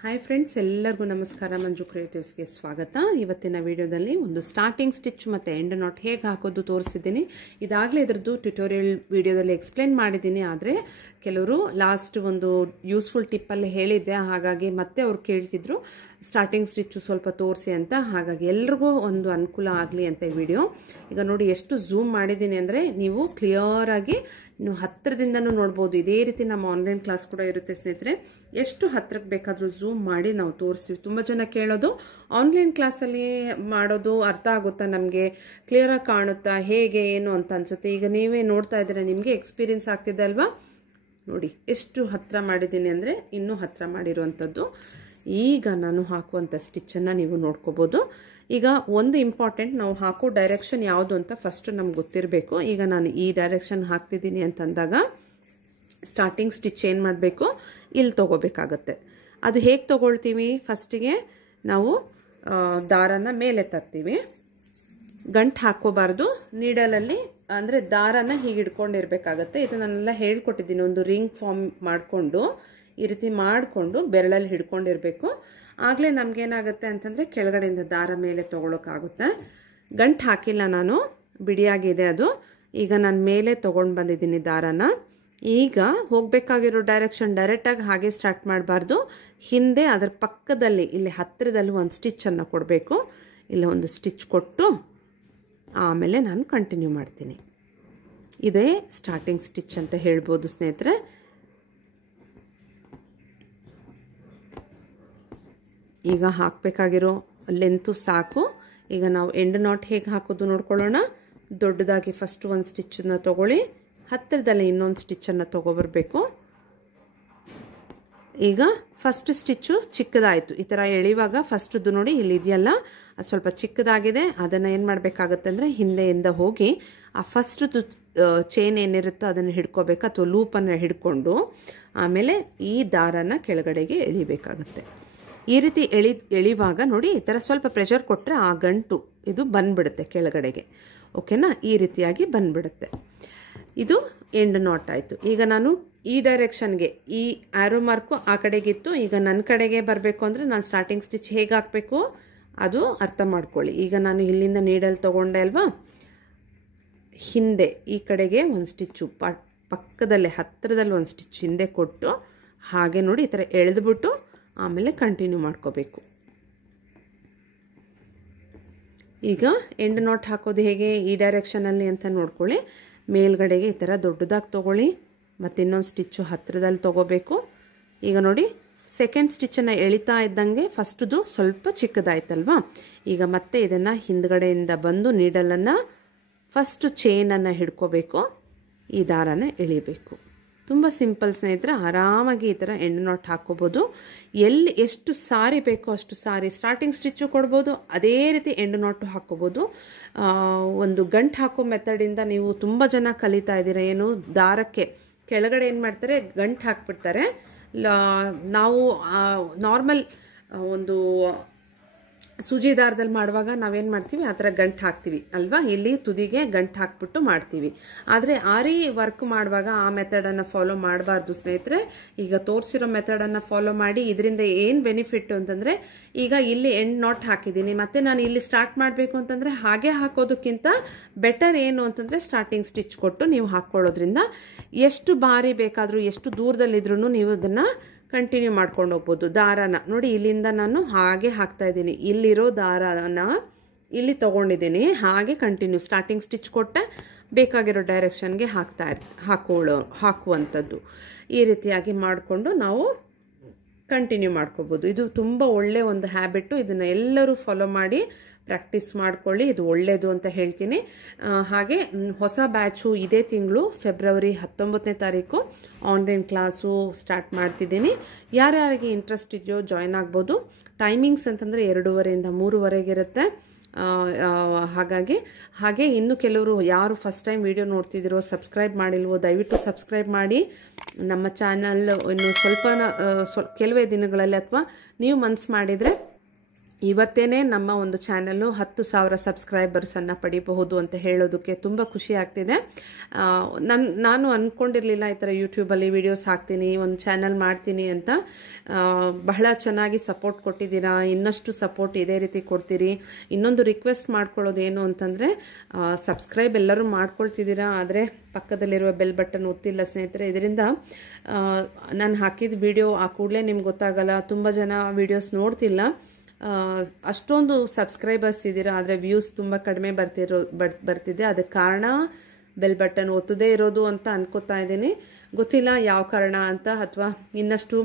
Hi friends, ಎಲ್ಲರಿಗೂ ನಮಸ್ಕಾರ. ಮಂಜು ಕ್ರಿಯೇಟಿವ್ಸ್ಗೆ ಸ್ವಾಗತ. ಇವತ್ತಿನ ವಿಡಿಯೋದಲ್ಲಿ ಒಂದು ಸ್ಟಾರ್ಟಿಂಗ್ ಸ್ಟಿಚ್ ಮತ್ತು ಎಂಡ್ ನಾಟ್ ಹೇಗೆ ಹಾಕೋದು ತೋರಿಸಿದ್ದೀನಿ. ಇದಾಗಲೇ ಇದರದ್ದು ಟ್ಯುಟೋರಿಯಲ್ ವಿಡಿಯೋದಲ್ಲಿ ಎಕ್ಸ್ಪ್ಲೇನ್ ಮಾಡಿದ್ದೀನಿ. ಆದರೆ ಕೆಲವರು ಲಾಸ್ಟ್ ಒಂದು ಯೂಸ್ಫುಲ್ ಟಿಪ್ಪಲ್ಲಿ ಹೇಳಿದ್ದೆ, ಹಾಗಾಗಿ ಮತ್ತೆ ಅವ್ರು ಕೇಳ್ತಿದ್ರು ಸ್ಟಾರ್ಟಿಂಗ್ ಸ್ಟಿಚ್ಚು ಸ್ವಲ್ಪ ತೋರಿಸಿ ಅಂತ. ಹಾಗಾಗಿ ಎಲ್ರಿಗೂ ಒಂದು ಅನುಕೂಲ ಆಗಲಿ ಅಂತ ವಿಡಿಯೋ. ಈಗ ನೋಡಿ ಎಷ್ಟು ಝೂಮ್ ಮಾಡಿದ್ದೀನಿ ಅಂದರೆ ನೀವು ಕ್ಲಿಯರಾಗಿ ನೀವು ಹತ್ತಿರದಿಂದನೂ ನೋಡ್ಬೋದು. ಇದೇ ರೀತಿ ನಮ್ಮ ಆನ್ಲೈನ್ ಕ್ಲಾಸ್ ಕೂಡ ಇರುತ್ತೆ ಸ್ನೇಹಿತರೆ. ಎಷ್ಟು ಹತ್ತಿರಕ್ಕೆ ಬೇಕಾದರೂ ಝೂಮ್ ಮಾಡಿ ನಾವು ತೋರಿಸ್ತೀವಿ. ತುಂಬ ಜನ ಕೇಳೋದು ಆನ್ಲೈನ್ ಕ್ಲಾಸಲ್ಲಿ ಮಾಡೋದು ಅರ್ಥ ಆಗುತ್ತಾ, ನಮಗೆ ಕ್ಲಿಯರಾಗಿ ಕಾಣುತ್ತಾ, ಹೇಗೆ ಏನು ಅಂತ ಅನಿಸುತ್ತೆ. ಈಗ ನೀವೇ ನೋಡ್ತಾ ಇದ್ದೀರಾ, ನಿಮಗೆ ಎಕ್ಸ್ಪೀರಿಯನ್ಸ್ ಆಗ್ತಿದೆ ಅಲ್ವಾ. ನೋಡಿ ಎಷ್ಟು ಹತ್ತಿರ ಮಾಡಿದ್ದೀನಿ ಅಂದರೆ ಇನ್ನೂ ಹತ್ತಿರ ಮಾಡಿರುವಂಥದ್ದು. ಈಗ ನಾನು ಹಾಕುವಂಥ ಸ್ಟಿಚ್ಚನ್ನು ನೀವು ನೋಡ್ಕೋಬೋದು. ಈಗ ಒಂದು ಇಂಪಾರ್ಟೆಂಟ್, ನಾವು ಹಾಕೋ ಡೈರೆಕ್ಷನ್ ಯಾವುದು ಅಂತ ಫಸ್ಟ್ ನಮ್ಗೆ ಗೊತ್ತಿರಬೇಕು. ಈಗ ನಾನು ಈ ಡೈರೆಕ್ಷನ್ ಹಾಕ್ತಿದ್ದೀನಿ ಅಂತಂದಾಗ ಸ್ಟಾರ್ಟಿಂಗ್ ಸ್ಟಿಚ್ ಏನು ಮಾಡಬೇಕು, ಇಲ್ಲಿ ತೊಗೋಬೇಕಾಗತ್ತೆ. ಅದು ಹೇಗೆ ತೊಗೊಳ್ತೀವಿ, ಫಸ್ಟಿಗೆ ನಾವು ದಾರನ ಮೇಲೆ ತರ್ತೀವಿ. ಗಂಟು ಹಾಕ್ಕೋಬಾರ್ದು ನೀಡಲಲ್ಲಿ, ಅಂದರೆ ದಾರನ ಹೀಗೆ ಹಿಡ್ಕೊಂಡಿರ್ಬೇಕಾಗತ್ತೆ. ಇದು ನಾನೆಲ್ಲ ಹೇಳ್ಕೊಟ್ಟಿದ್ದೀನಿ. ಒಂದು ರಿಂಗ್ ಫಾರ್ಮ್ ಮಾಡಿಕೊಂಡು ಈ ರೀತಿ ಮಾಡಿಕೊಂಡು ಬೆರಳಲ್ಲಿ ಹಿಡ್ಕೊಂಡಿರಬೇಕು. ಆಗಲೇ ನಮಗೇನಾಗುತ್ತೆ ಅಂತಂದರೆ ಕೆಳಗಡೆಯಿಂದ ದಾರ ಮೇಲೆ ತೊಗೊಳಕ್ಕಾಗುತ್ತೆ. ಗಂಟು ಹಾಕಿಲ್ಲ ನಾನು, ಬಿಡಿಯಾಗಿದೆ ಅದು. ಈಗ ನಾನು ಮೇಲೆ ತೊಗೊಂಡು ಬಂದಿದ್ದೀನಿ ದಾರನ. ಈಗ ಹೋಗಬೇಕಾಗಿರೋ ಡೈರೆಕ್ಷನ್ ಡೈರೆಕ್ಟಾಗಿ ಹಾಗೆ ಸ್ಟಾರ್ಟ್ ಮಾಡಬಾರ್ದು. ಹಿಂದೆ ಅದರ ಪಕ್ಕದಲ್ಲಿ ಇಲ್ಲಿ ಹತ್ತಿರದಲ್ಲಿ ಒಂದು ಸ್ಟಿಚ್ಚನ್ನು ಕೊಡಬೇಕು. ಇಲ್ಲಿ ಒಂದು ಸ್ಟಿಚ್ ಕೊಟ್ಟು ಆಮೇಲೆ ನಾನು ಕಂಟಿನ್ಯೂ ಮಾಡ್ತೀನಿ. ಇದೇ ಸ್ಟಾರ್ಟಿಂಗ್ ಸ್ಟಿಚ್ ಅಂತ ಹೇಳ್ಬೋದು ಸ್ನೇಹಿತರೆ. ಈಗ ಹಾಕಬೇಕಾಗಿರೋ ಲೆಂತು ಸಾಕು. ಈಗ ನಾವು ಎಂಡ್ ನಾಟ್ ಹೇಗೆ ಹಾಕೋದು ನೋಡ್ಕೊಳ್ಳೋಣ. ದೊಡ್ಡದಾಗಿ ಫಸ್ಟ್ ಒಂದು ಸ್ಟಿಚ್ಚನ್ನು ತೊಗೊಳ್ಳಿ, ಹತ್ತಿರದಲ್ಲಿ ಇನ್ನೊಂದು ಸ್ಟಿಚ್ಚನ್ನು ತೊಗೊಬರ್ಬೇಕು. ಈಗ ಫಸ್ಟ್ ಸ್ಟಿಚ್ಚು ಚಿಕ್ಕದಾಯಿತು. ಈ ಥರ ಎಳೆಯುವಾಗ ಫಸ್ಟದ್ದು ನೋಡಿ ಇಲ್ಲಿ ಇದೆಯಲ್ಲ, ಅದು ಸ್ವಲ್ಪ ಚಿಕ್ಕದಾಗಿದೆ. ಅದನ್ನು ಏನು ಮಾಡಬೇಕಾಗತ್ತೆ ಅಂದರೆ ಹಿಂದೆಯಿಂದ ಹೋಗಿ ಆ ಫಸ್ಟದು ಚೈನ್ ಏನಿರುತ್ತೋ ಅದನ್ನು ಹಿಡ್ಕೋಬೇಕು, ಅಥವಾ ಲೂಪನ್ನು ಹಿಡ್ಕೊಂಡು ಆಮೇಲೆ ಈ ದಾರನ ಕೆಳಗಡೆಗೆ ಎಳಿಬೇಕಾಗತ್ತೆ. ಈ ರೀತಿ ಎಳಿವಾಗ ನೋಡಿ, ಈ ಥರ ಸ್ವಲ್ಪ ಪ್ರೆಷರ್ ಕೊಟ್ಟರೆ ಆ ಗಂಟು ಇದು ಬಂದ್ಬಿಡುತ್ತೆ ಕೆಳಗಡೆಗೆ. ಓಕೆನಾ, ಈ ರೀತಿಯಾಗಿ ಬಂದ್ಬಿಡುತ್ತೆ. ಇದು ಎಂಡ್ ನಾಟ್ ಆಯಿತು. ಈಗ ನಾನು ಈ ಡೈರೆಕ್ಷನ್ಗೆ ಈ ಆ್ಯರೋ ಮಾರ್ಕು ಆ ಕಡೆಗಿತ್ತು. ಈಗ ನನ್ನ ಕಡೆಗೆ ಬರಬೇಕು ಅಂದರೆ ನಾನು ಸ್ಟಾರ್ಟಿಂಗ್ ಸ್ಟಿಚ್ ಹೇಗೆ ಹಾಕಬೇಕು ಅದು ಅರ್ಥ ಮಾಡ್ಕೊಳ್ಳಿ. ಈಗ ನಾನು ಇಲ್ಲಿಂದ ನೀಡಲ್ ತೊಗೊಂಡೆ ಅಲ್ವಾ, ಹಿಂದೆ ಈ ಕಡೆಗೆ ಒಂದು ಸ್ಟಿಚ್ಚು ಪಕ್ಕದಲ್ಲೇ ಹತ್ತಿರದಲ್ಲಿ ಒಂದು ಸ್ಟಿಚ್ ಹಿಂದೆ ಕೊಟ್ಟು ಹಾಗೆ ನೋಡಿ ಈ ಥರ ಎಳೆದ್ಬಿಟ್ಟು ಆಮೇಲೆ ಕಂಟಿನ್ಯೂ ಮಾಡ್ಕೋಬೇಕು. ಈಗ ಎಂಡ್ ನಾಟ್ ಹಾಕೋದು ಹೇಗೆ ಈ ಡೈರೆಕ್ಷನಲ್ಲಿ ಅಂತ ನೋಡ್ಕೊಳ್ಳಿ. ಮೇಲ್ಗಡೆಗೆ ಈ ಥರ ದೊಡ್ಡದಾಗಿ ತೊಗೊಳ್ಳಿ, ಮತ್ತು ಇನ್ನೊಂದು ಸ್ಟಿಚ್ಚು ಹತ್ತಿರದಲ್ಲಿ ತೊಗೋಬೇಕು. ಈಗ ನೋಡಿ ಸೆಕೆಂಡ್ ಸ್ಟಿಚ್ಚನ್ನು ಎಳಿತಾ ಇದ್ದಂಗೆ ಫಸ್ಟದು ಸ್ವಲ್ಪ ಚಿಕ್ಕದಾಯ್ತಲ್ವಾ. ಈಗ ಮತ್ತೆ ಇದನ್ನು ಹಿಂದ್ಗಡೆಯಿಂದ ಬಂದು ನೀಡಲನ್ನು ಫಸ್ಟು ಚೈನನ್ನು ಹಿಡ್ಕೋಬೇಕು, ಈ ದಾರನ ಎಳಿಬೇಕು. ತುಂಬ ಸಿಂಪಲ್ ಸ್ನೇಹಿತರೆ. ಆರಾಮಾಗಿ ಈ ಥರ ಎಂಡ್ ನಾಟ್ ಹಾಕ್ಕೋಬೋದು. ಎಲ್ಲಿ ಎಷ್ಟು ಸಾರಿ ಬೇಕೋ ಅಷ್ಟು ಸಾರಿ ಸ್ಟಾರ್ಟಿಂಗ್ ಸ್ಟಿಚ್ಚು ಕೊಡ್ಬೋದು, ಅದೇ ರೀತಿ ಎಂಡ್ ನಾಟು ಹಾಕ್ಕೋಬೋದು. ಒಂದು ಗಂಟು ಹಾಕೋ ಮೆಥಡಿಂದ ನೀವು ತುಂಬ ಜನ ಕಲಿತಾ ಇದ್ದೀರ. ಏನು, ದಾರಕ್ಕೆ ಕೆಳಗಡೆ ಏನು ಮಾಡ್ತಾರೆ, ಗಂಟು ಹಾಕ್ಬಿಡ್ತಾರೆ. ನಾವು ನಾರ್ಮಲ್ ಒಂದು ಸೂಜಿ ದಾರದಲ್ಲಿ ಮಾಡುವಾಗ ನಾವೇನು ಮಾಡ್ತೀವಿ, ಆ ಥರ ಗಂಟು ಹಾಕ್ತೀವಿ ಅಲ್ವಾ, ಇಲ್ಲಿ ತುದಿಗೆ ಗಂಟು ಹಾಕ್ಬಿಟ್ಟು ಮಾಡ್ತೀವಿ. ಆದರೆ ಆರಿ ವರ್ಕ್ ಮಾಡುವಾಗ ಆ ಮೆಥಡನ್ನು ಫಾಲೋ ಮಾಡಬಾರ್ದು ಸ್ನೇಹಿತರೆ. ಈಗ ತೋರಿಸಿರೋ ಮೆಥಡನ್ನು ಫಾಲೋ ಮಾಡಿ. ಇದರಿಂದ ಏನು ಬೆನಿಫಿಟ್ ಅಂತಂದರೆ, ಈಗ ಇಲ್ಲಿ ಎಂಡ್ ನಾಟ್ ಹಾಕಿದ್ದೀನಿ, ಮತ್ತು ನಾನು ಇಲ್ಲಿ ಸ್ಟಾರ್ಟ್ ಮಾಡಬೇಕು ಅಂತಂದರೆ ಹಾಗೆ ಹಾಕೋದಕ್ಕಿಂತ ಬೆಟರ್ ಏನು ಅಂತಂದರೆ ಸ್ಟಾರ್ಟಿಂಗ್ ಸ್ಟಿಚ್ ಕೊಟ್ಟು ನೀವು ಹಾಕ್ಕೊಳ್ಳೋದ್ರಿಂದ ಎಷ್ಟು ಬಾರಿ ಬೇಕಾದರೂ ಎಷ್ಟು ದೂರದಲ್ಲಿದ್ರೂ ನೀವು ಅದನ್ನು ಕಂಟಿನ್ಯೂ ಮಾಡ್ಕೊಂಡು ಹೋಗ್ಬೋದು. ದಾರನ ನೋಡಿ, ಇಲ್ಲಿಂದ ನಾನು ಹಾಗೆ ಹಾಕ್ತಾ ಇದ್ದೀನಿ, ಇಲ್ಲಿರೋ ದಾರನ ಇಲ್ಲಿ ತೊಗೊಂಡಿದ್ದೀನಿ. ಹಾಗೆ ಕಂಟಿನ್ಯೂ ಸ್ಟಾರ್ಟಿಂಗ್ ಸ್ಟಿಚ್ ಕೊಟ್ಟೆ ಬೇಕಾಗಿರೋ ಡೈರೆಕ್ಷನ್ಗೆ ಹಾಕುವಂಥದ್ದು. ಈ ರೀತಿಯಾಗಿ ಮಾಡಿಕೊಂಡು ನಾವು ಕಂಟಿನ್ಯೂ ಮಾಡ್ಕೋಬೋದು. ಇದು ತುಂಬ ಒಳ್ಳೆಯ ಒಂದು ಹ್ಯಾಬಿಟ್ಟು. ಇದನ್ನು ಎಲ್ಲರೂ ಫಾಲೋ ಮಾಡಿ ಪ್ರಾಕ್ಟೀಸ್ ಮಾಡ್ಕೊಳ್ಳಿ, ಇದು ಒಳ್ಳೆಯದು ಅಂತ ಹೇಳ್ತೀನಿ. ಹಾಗೆ ಹೊಸ ಬ್ಯಾಚು ಇದೇ ತಿಂಗಳು ಫೆಬ್ರವರಿ 19ನೇ ತಾರೀಕು ಆನ್ಲೈನ್ ಕ್ಲಾಸು ಸ್ಟಾರ್ಟ್ ಮಾಡ್ತಿದ್ದೀನಿ. ಯಾರ್ಯಾರಿಗೆ ಇಂಟ್ರೆಸ್ಟ್ ಇದೆಯೋ ಜಾಯ್ನ್ ಆಗ್ಬೋದು. ಟೈಮಿಂಗ್ಸ್ ಅಂತಂದರೆ 2:30 ಇಂದ 3:00 ಇರುತ್ತೆ. ಹಾಗೆ ಇನ್ನು ಕೆಲವರು ಯಾರು ಫಸ್ಟ್ ಟೈಮ್ ವಿಡಿಯೋ ನೋಡ್ತಿದ್ದೀರೋ, ಸಬ್ಸ್ಕ್ರೈಬ್ ಮಾಡಿಲ್ವೋ, ದಯವಿಟ್ಟು ಸಬ್ಸ್ಕ್ರೈಬ್ ಮಾಡಿ. ನಮ್ಮ ಚಾನಲ್ ಇನ್ನು ಕೆಲವೇ ದಿನಗಳಲ್ಲಿ ಅಥವಾ ನೀವು ಮನಸ್ಸು ಮಾಡಿದರೆ ಇವತ್ತೇನೆ ನಮ್ಮ ಒಂದು ಚಾನಲ್ಲು 10,000 ಸಬ್ಸ್ಕ್ರೈಬರ್ಸನ್ನು ಪಡಿಬಹುದು ಅಂತ ಹೇಳೋದಕ್ಕೆ ತುಂಬ ಖುಷಿ ಆಗ್ತಿದೆ. ನಾನು ಅಂದ್ಕೊಂಡಿರಲಿಲ್ಲ ಈ ಥರ ಯೂಟ್ಯೂಬಲ್ಲಿ ವೀಡಿಯೋಸ್ ಹಾಕ್ತೀನಿ, ಒಂದು ಚಾನಲ್ ಮಾಡ್ತೀನಿ ಅಂತ. ಬಹಳ ಚೆನ್ನಾಗಿ ಸಪೋರ್ಟ್ ಕೊಟ್ಟಿದ್ದೀರಾ, ಇನ್ನಷ್ಟು ಸಪೋರ್ಟ್ ಇದೇ ರೀತಿ ಕೊಡ್ತೀರಿ. ಇನ್ನೊಂದು ರಿಕ್ವೆಸ್ಟ್ ಮಾಡ್ಕೊಳ್ಳೋದು ಏನು ಅಂತಂದರೆ, ಸಬ್ಸ್ಕ್ರೈಬ್ ಎಲ್ಲರೂ ಮಾಡ್ಕೊಳ್ತಿದ್ದೀರಾ, ಆದರೆ ಪಕ್ಕದಲ್ಲಿರುವ ಬೆಲ್ ಬಟನ್ ಒತ್ತಿಲ್ಲ ಸ್ನೇಹಿತರೆ. ಇದರಿಂದ ನಾನು ಹಾಕಿದ ವಿಡಿಯೋ ಆ ಕೂಡಲೇ ನಿಮ್ಗೆ ಗೊತ್ತಾಗಲ್ಲ. ತುಂಬ ಜನ ವೀಡಿಯೋಸ್ ನೋಡ್ತಿಲ್ಲ, ಅಷ್ಟೊಂದು ಸಬ್ಸ್ಕ್ರೈಬರ್ಸ್ ಇದ್ದೀರಾ, ಆದರೆ ವ್ಯೂಸ್ ತುಂಬ ಕಡಿಮೆ ಬರ್ತಿದೆ. ಅದಕ್ಕೆ ಕಾರಣ ಬೆಲ್ ಬಟನ್ ಒತ್ತದೇ ಇರೋದು ಅಂತ ಅನ್ಕೋತಾ ಇದ್ದೀನಿ. ಗೊತ್ತಿಲ್ಲ ಯಾವ ಕಾರಣ ಅಂತ, ಅಥವಾ ಇನ್ನಷ್ಟು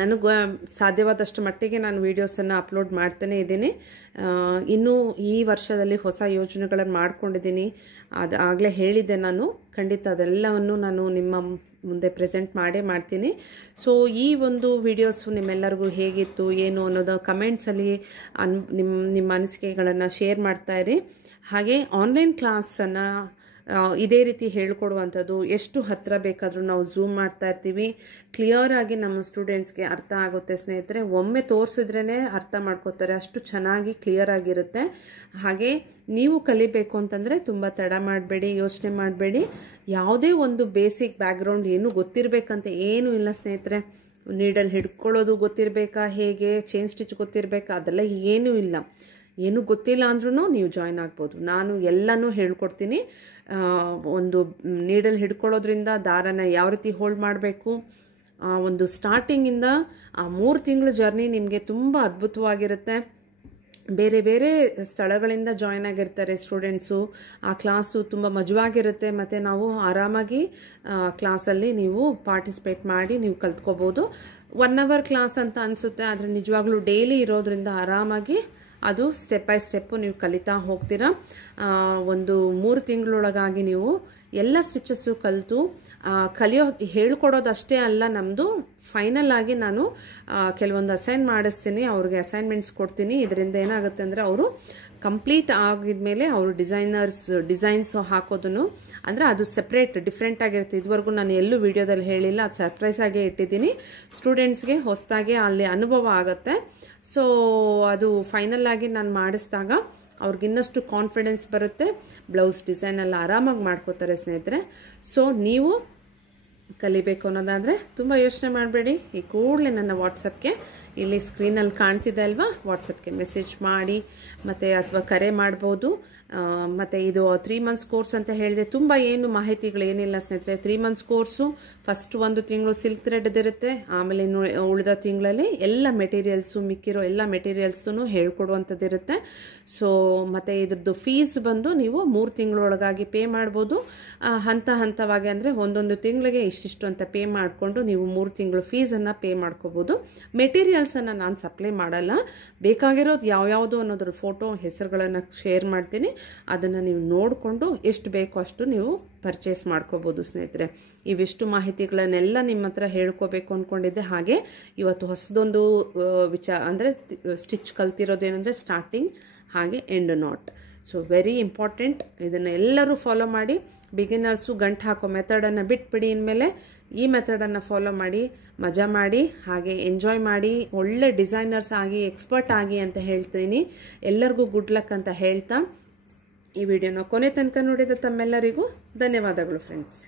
ನನಗೆ ಸಾಧ್ಯವಾದಷ್ಟು ಮಟ್ಟಿಗೆ ನಾನು ವೀಡಿಯೋಸನ್ನು ಅಪ್ಲೋಡ್ ಮಾಡ್ತಾನೆ ಇದ್ದೀನಿ. ಇನ್ನೂ ಈ ವರ್ಷದಲ್ಲಿ ಹೊಸ ಯೋಜನೆಗಳನ್ನು ಮಾಡ್ಕೊಂಡಿದ್ದೀನಿ, ಅದು ಆಗಲೇ ಹೇಳಿದ್ದೆ ನಾನು. ಖಂಡಿತ ಅದೆಲ್ಲವನ್ನು ನಾನು ನಿಮ್ಮ ಮುಂದೆ ಪ್ರೆಸೆಂಟ್ ಮಾಡ್ತೀನಿ. ಸೊ ಈ ಒಂದು ವಿಡಿಯೋಸು ನಿಮ್ಮೆಲ್ಲರಿಗೂ ಹೇಗಿತ್ತು ಏನು ಅನ್ನೋದು ಕಮೆಂಟ್ಸಲ್ಲಿ ನಿಮ್ಮ ಅನಿಸಿಕೆಗಳನ್ನು ಶೇರ್ ಮಾಡ್ತಾಯಿರಿ. ಹಾಗೆ ಆನ್ಲೈನ್ ಕ್ಲಾಸನ್ನು ಇದೇ ರೀತಿ ಹೇಳ್ಕೊಡುವಂಥದ್ದು, ಎಷ್ಟು ಹತ್ತಿರ ಬೇಕಾದರೂ ನಾವು ಝೂಮ್ ಮಾಡ್ತಾ ಇರ್ತೀವಿ. ಕ್ಲಿಯರ್ ಆಗಿ ನಮ್ಮ ಸ್ಟೂಡೆಂಟ್ಸ್ಗೆ ಅರ್ಥ ಆಗುತ್ತೆ ಸ್ನೇಹಿತರೆ. ಒಮ್ಮೆ ತೋರಿಸಿದ್ರೇ ಅರ್ಥ ಮಾಡ್ಕೋತಾರೆ, ಅಷ್ಟು ಚೆನ್ನಾಗಿ ಕ್ಲಿಯರ್ ಆಗಿರುತ್ತೆ. ಹಾಗೆ ನೀವು ಕಲಿಬೇಕು ಅಂತಂದರೆ ತುಂಬ ತಡ ಮಾಡಬೇಡಿ, ಯೋಚನೆ ಮಾಡಬೇಡಿ. ಯಾವುದೇ ಒಂದು ಬೇಸಿಕ್ ಬ್ಯಾಕ್ಗ್ರೌಂಡ್ ಏನು ಗೊತ್ತಿರಬೇಕಂತ ಏನೂ ಇಲ್ಲ ಸ್ನೇಹಿತರೆ. ನೀಡಲ್ ಹಿಡ್ಕೊಳ್ಳೋದು ಗೊತ್ತಿರಬೇಕಾ, ಹೇಗೆ ಚೈನ್ ಸ್ಟಿಚ್ ಗೊತ್ತಿರಬೇಕಾ, ಅದೆಲ್ಲ ಏನೂ ಇಲ್ಲ. ಏನೂ ಗೊತ್ತಿಲ್ಲ ಅಂದ್ರೂ ನೀವು ಜಾಯ್ನ್ ಆಗ್ಬೋದು. ನಾನು ಎಲ್ಲನೂ ಹೇಳ್ಕೊಡ್ತೀನಿ. ಒಂದು ನೀಡಲ್ ಹಿಡ್ಕೊಳ್ಳೋದ್ರಿಂದ ದಾರನ ಯಾವ ರೀತಿ ಹೋಲ್ಡ್ ಮಾಡಬೇಕು, ಒಂದು ಸ್ಟಾರ್ಟಿಂಗಿಂದ ಆ 3 ತಿಂಗಳು ಜರ್ನಿ ನಿಮಗೆ ತುಂಬ ಅದ್ಭುತವಾಗಿರುತ್ತೆ. ಬೇರೆ ಬೇರೆ ಸ್ಥಳಗಳಿಂದ ಜಾಯ್ನ್ ಆಗಿರ್ತಾರೆ ಸ್ಟೂಡೆಂಟ್ಸು. ಆ ಕ್ಲಾಸು ತುಂಬ ಮಜವಾಗಿರುತ್ತೆ, ಮತ್ತು ನಾವು ಆರಾಮಾಗಿ ಕ್ಲಾಸಲ್ಲಿ ನೀವು ಪಾರ್ಟಿಸಿಪೇಟ್ ಮಾಡಿ ನೀವು ಕಲ್ತ್ಕೋಬೋದು. 1 ಅವರ್ ಕ್ಲಾಸ್ ಅಂತ ಅನಿಸುತ್ತೆ, ಆದರೆ ನಿಜವಾಗ್ಲೂ ಡೈಲಿ ಇರೋದ್ರಿಂದ ಆರಾಮಾಗಿ ಅದು ಸ್ಟೆಪ್ ಬೈ ಸ್ಟೆಪ್ಪು ನೀವು ಕಲಿತಾ ಹೋಗ್ತೀರಾ. ಒಂದು 3 ತಿಂಗಳೊಳಗಾಗಿ ನೀವು ಎಲ್ಲ ಸ್ಟಿಚಸ್ಸು ಕಲಿತು ಹೇಳ್ಕೊಡೋದಷ್ಟೇ ಅಲ್ಲ, ನಮ್ಮದು ಫೈನಲ್ ಆಗಿ ನಾನು ಕೆಲವೊಂದು ಅಸೈನ್ ಮಾಡಿಸ್ತೀನಿ, ಅವ್ರಿಗೆ ಅಸೈನ್ಮೆಂಟ್ಸ್ ಕೊಡ್ತೀನಿ. ಇದರಿಂದ ಏನಾಗುತ್ತೆ ಅಂದರೆ ಅವರು ಕಂಪ್ಲೀಟ್ ಆಗಿದ್ಮೇಲೆ ಅವರು ಡಿಸೈನ್ಸ್ ಹಾಕೋದನ್ನು, ಅಂದರೆ ಅದು ಸಪ್ರೇಟ್ ಡಿಫ್ರೆಂಟ್ ಆಗಿರುತ್ತೆ. ಇದುವರೆಗೂ ನಾನು ಎಲ್ಲೂ ವಿಡಿಯೋದಲ್ಲಿ ಹೇಳಿಲ್ಲ, ಅದು ಸರ್ಪ್ರೈಸ್ ಆಗೇ ಇಟ್ಟಿದ್ದೀನಿ. ಸ್ಟೂಡೆಂಟ್ಸ್ಗೆ ಹೊಸದಾಗಿ ಅಲ್ಲಿ ಅನುಭವ ಆಗುತ್ತೆ. ಸೊ ಅದು ಫೈನಲ್ ಆಗಿ ನಾನು ಮಾಡಿಸಿದಾಗ ಅವ್ರಿಗಿನ್ನಷ್ಟು ಕಾನ್ಫಿಡೆನ್ಸ್ ಬರುತ್ತೆ, ಬ್ಲೌಸ್ ಡಿಸೈನ್ ಎಲ್ಲ ಆರಾಮಾಗಿ ಮಾಡ್ಕೋತಾರೆ ಸ್ನೇಹಿತರೆ. ಸೊ ನೀವು ಕಲಿಬೇಕು ಅನ್ನೋದಾದರೆ ತುಂಬ ಯೋಚನೆ ಮಾಡಬೇಡಿ, ಈ ಕೂಡಲೇ ನನ್ನ ವಾಟ್ಸಪ್ಗೆ ಇಲ್ಲಿ ಸ್ಕ್ರೀನಲ್ಲಿ ಕಾಣ್ತಿದೆ ಅಲ್ವಾ, ವಾಟ್ಸಪ್ಗೆ ಮೆಸೇಜ್ ಮಾಡಿ ಮತ್ತು ಅಥವಾ ಕರೆ ಮಾಡ್ಬೋದು. ಮತ್ತು ಇದು 3 months ಕೋರ್ಸ್ ಅಂತ ಹೇಳಿದೆ. ತುಂಬ ಏನು ಮಾಹಿತಿಗಳೇನಿಲ್ಲ ಸ್ನೇಹಿತರೆ. 3 months ಕೋರ್ಸು, ಫಸ್ಟ್ 1 ತಿಂಗಳು ಸಿಲ್ಕ್ ಥ್ರೆಡ್ದಿರುತ್ತೆ, ಆಮೇಲೆ ಇನ್ನು ಉಳಿದ ತಿಂಗಳಲ್ಲಿ ಎಲ್ಲ ಮೆಟೀರಿಯಲ್ಸು, ಮಿಕ್ಕಿರೋ ಎಲ್ಲ ಮೆಟೀರಿಯಲ್ಸೂ ಹೇಳ್ಕೊಡುವಂಥದ್ದಿರುತ್ತೆ. ಸೊ ಮತ್ತು ಇದ್ರದ್ದು ಫೀಸ್ ಬಂದು ನೀವು 3 ತಿಂಗಳೊಳಗಾಗಿ ಪೇ ಮಾಡ್ಬೋದು. ಹಂತವಾಗಿ ಅಂದರೆ ಒಂದೊಂದು ತಿಂಗಳಿಗೆ ಇಷ್ಟಿಷ್ಟು ಅಂತ ಪೇ ಮಾಡಿಕೊಂಡು ನೀವು 3 ತಿಂಗಳು ಫೀಸನ್ನು ಪೇ ಮಾಡ್ಕೋಬೋದು. ಮೆಟೀರಿಯಲ್ಸನ್ನು ನಾನು ಸಪ್ಲೈ ಮಾಡಲ್ಲ, ಬೇಕಾಗಿರೋದು ಯಾವ್ಯಾವುದು ಅನ್ನೋದ್ರ ಫೋಟೋ ಹೆಸರುಗಳನ್ನು ಶೇರ್ ಮಾಡ್ತೀನಿ. ಅದನ್ನು ನೀವು ನೋಡಿಕೊಂಡು ಎಷ್ಟು ಬೇಕೋ ಅಷ್ಟು ನೀವು ಪರ್ಚೇಸ್ ಮಾಡ್ಕೋಬೋದು ಸ್ನೇಹಿತರೆ. ಇವಿಷ್ಟು ಮಾಹಿತಿಗಳನ್ನೆಲ್ಲ ನಿಮ್ಮ ಹತ್ರ ಹೇಳ್ಕೋಬೇಕು ಅಂದ್ಕೊಂಡಿದ್ದೆ. ಹಾಗೆ ಇವತ್ತು ಹೊಸದೊಂದು ಅಂದರೆ ಸ್ಟಿಚ್ ಕಲ್ತಿರೋದೇನೆಂದರೆ ಸ್ಟಾರ್ಟಿಂಗ್ ಹಾಗೆ end not. So very important, ಇದನ್ನು ಎಲ್ಲರೂ ಫಾಲೋ ಮಾಡಿ. ಬಿಗಿನರ್ಸು ಗಂಟು ಹಾಕೋ ಮೆಥಡನ್ನು ಬಿಟ್ಬಿಡಿ, ಇನ್ಮೇಲೆ ಈ ಮೆಥಡನ್ನು ಫಾಲೋ ಮಾಡಿ, ಮಜಾ ಮಾಡಿ, ಹಾಗೆ ಎಂಜಾಯ್ ಮಾಡಿ, ಒಳ್ಳೆ ಡಿಸೈನರ್ಸ್ ಆಗಿ, ಎಕ್ಸ್ಪರ್ಟ್ ಆಗಿ ಅಂತ ಹೇಳ್ತೀನಿ. ಎಲ್ಲರಿಗೂ ಗುಡ್ ಲಕ್ ಅಂತ ಹೇಳ್ತಾ ಈ ವಿಡಿಯೋನ ಕೊನೆ ತನಕ ನೋಡಿದ ತಮ್ಮೆಲ್ಲರಿಗೂ ಧನ್ಯವಾದಗಳು ಫ್ರೆಂಡ್ಸ್.